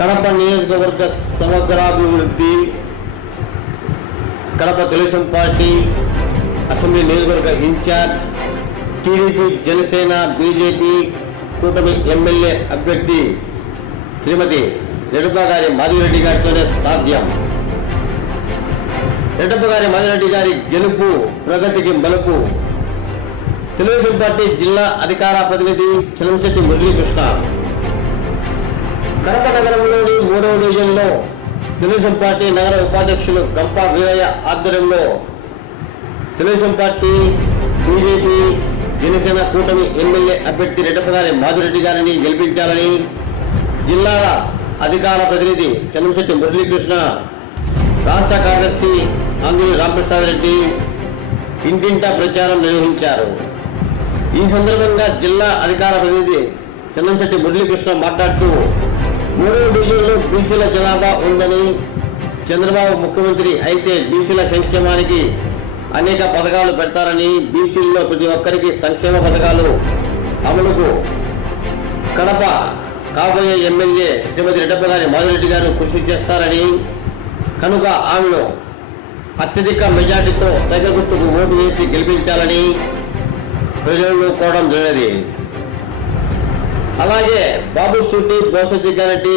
కడప నియోజకవర్గ సమగ్రాభివృద్ధి Kadapa Telugu Desam party assembly నియోజకవర్గ ఇన్ఛార్జ్ టీడీపీ జనసేన బీజేపీ కూటమి ఎమ్మెల్యే అభ్యర్థి శ్రీమతి రెడ్డప్ప గారి మాధురెడ్డి గారితోనే సాధ్యం. రెడ్డప్ప గారి మాధురెడ్డి గారి గెలుపు ప్రగతికి మలుపు. తెలుగుదేశం పార్టీ జిల్లా అధికార ప్రతినిధి చలంశెట్టి మురళీకృష్ణ. రెండవ డివిజన్లో తెలుగుదేశం పార్టీ నగర ఉపాధ్యక్షులు గంపా వీరయ్య ఆధ్వర్యంలో తెలుగుదేశం పార్టీ బీజేపీ జనసేన కూటమి ఎమ్మెల్యే అభ్యర్థి రెడ్డపగారి మాధురెడ్డి గారిని గెలిపించాలని జిల్లా అధికార ప్రతినిధి చంద్రశెట్టి మురళీకృష్ణ రాష్ట్ర కార్యదర్శి ఆంధ్రుని రామప్రసాద్ రెడ్డి ఇంటింటా ప్రచారం నిర్వహించారు. ఈ సందర్భంగా జిల్లా అధికార ప్రతినిధి చంద్రంశెట్టి మురళీకృష్ణ మాట్లాడుతూ మూడవ డివిజన్లో బీసీల జనాభా ఉందని చంద్రబాబు ముఖ్యమంత్రి అయితే బీసీల సంక్షేమానికి అనేక పథకాలు పెడతారని బీసీల్లో ప్రతి ఒక్కరికి సంక్షేమ పథకాలు అమలుకు కడప కాబోయే ఎమ్మెల్యే శ్రీమతి రెడ్డప్ప గారి మాధురెడ్డి గారు కృషి చేస్తారని కనుక ఆమెను అత్యధిక మెజార్టీతో సైకిల్ గుర్తుకు ఓటు వేసి గెలిపించాలని ప్రజలను కోరడం జరిగినది. అలాగే బాబు శెట్టి బోస గారెడ్డి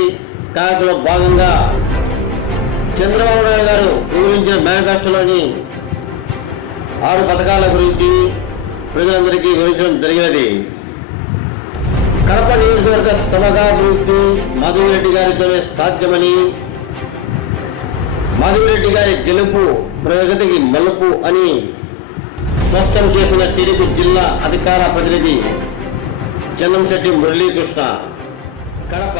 కార్యక్రమంలో భాగంగా చంద్రబాబు నాయుడు గారు వివరించిన మేనిఫెస్టోలోని ఆరు పథకాల గురించి ప్రజలందరికీ వివరించడం జరిగినది. కడప నియోజకవర్గ సమగాభివృద్ధి మాధవిరెడ్డి గారితోనే సాధ్యమని మాధవిరెడ్డి గారి గెలుపు ప్రగతికి మలుపు అని స్పష్టం చేసిన టీడీపీ జిల్లా అధికార ప్రతినిధి చందంశెట్టి మురళీకృష్ణ కడప